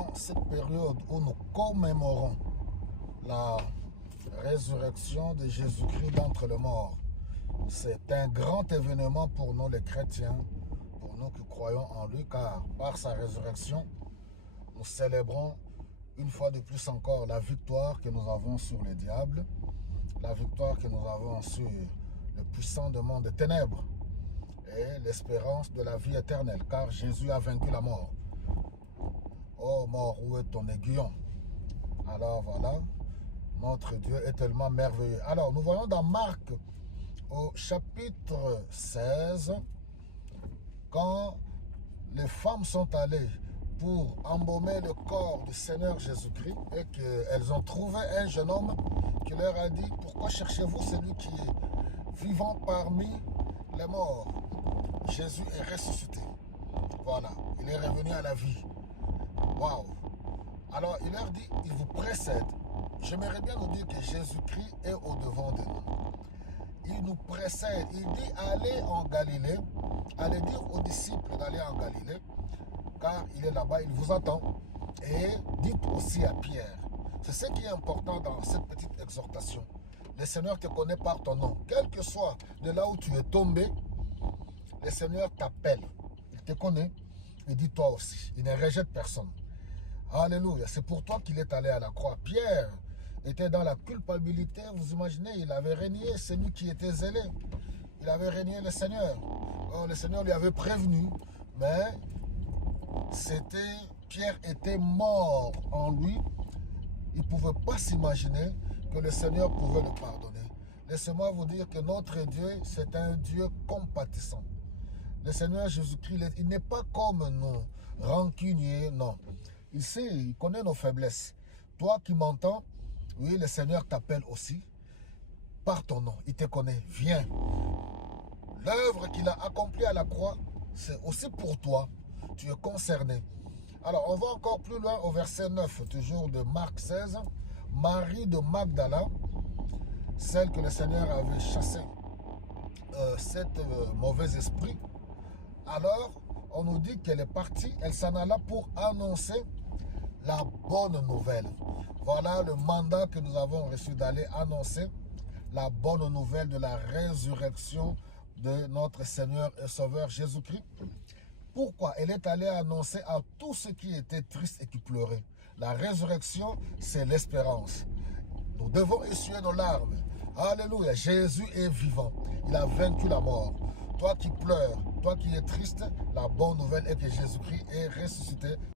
en cette période où nous commémorons la résurrection de Jésus-Christ d'entre les morts, c'est un grand événement pour nous les chrétiens, pour nous qui croyons en lui, car par sa résurrection, nous célébrons une fois de plus encore la victoire que nous avons sur le diable, la victoire que nous avons sur le puissant démon des ténèbres et l'espérance de la vie éternelle, car Jésus a vaincu la mort. Oh mort, où est ton aiguillon? Alors voilà, notre Dieu est tellement merveilleux. Alors nous voyons dans Marc au chapitre 16, quand les femmes sont allées pour embaumer le corps du Seigneur Jésus-Christ et qu'elles ont trouvé un jeune homme qui leur a dit: pourquoi cherchez-vous celui qui est vivant parmi les morts? Jésus est ressuscité. Voilà, il est revenu à la vie. Waouh! Alors il leur dit, il vous précède. J'aimerais bien nous dire que Jésus-Christ est au-devant de nous. Il nous précède. Il dit: allez en Galilée, allez dire aux disciples d'aller en Galilée, car il est là-bas, il vous attend. Et dites aussi à Pierre. C'est ce qui est important dans cette petite exhortation. Le Seigneur te connaît par ton nom. Quel que soit de là où tu es tombé, le Seigneur t'appelle. Il te connaît et dit toi aussi. Il ne rejette personne. Alléluia. C'est pour toi qu'il est allé à la croix. Pierre était dans la culpabilité. Vous imaginez, il avait renié celui qui était zélé. Il avait renié le Seigneur. Oh, le Seigneur lui avait prévenu, mais Pierre était mort en lui. Il ne pouvait pas s'imaginer que le Seigneur pouvait le pardonner. Laissez-moi vous dire que notre Dieu, c'est un Dieu compatissant. Le Seigneur Jésus-Christ, il n'est pas comme nous, rancunier, non. Il sait, il connaît nos faiblesses. Toi qui m'entends, oui, le Seigneur t'appelle aussi par ton nom. Il te connaît, viens. L'œuvre qu'il a accomplie à la croix, c'est aussi pour toi. Tu es concerné. Alors, on va encore plus loin au verset 9, toujours de Marc 16. Marie de Magdala, celle que le Seigneur avait chassé cet mauvais esprit. Alors, on nous dit qu'elle est partie, elle s'en alla pour annoncer la bonne nouvelle. Voilà le mandat que nous avons reçu, d'aller annoncer la bonne nouvelle de la résurrection de notre Seigneur et Sauveur Jésus-Christ. Pourquoi? Elle est allée annoncer à tous ceux qui étaient tristes et qui pleuraient. La résurrection, c'est l'espérance. Nous devons essuyer nos larmes. Alléluia, Jésus est vivant. Il a vaincu la mort. Toi qui pleures, toi qui es triste, la bonne nouvelle est que Jésus-Christ est ressuscité.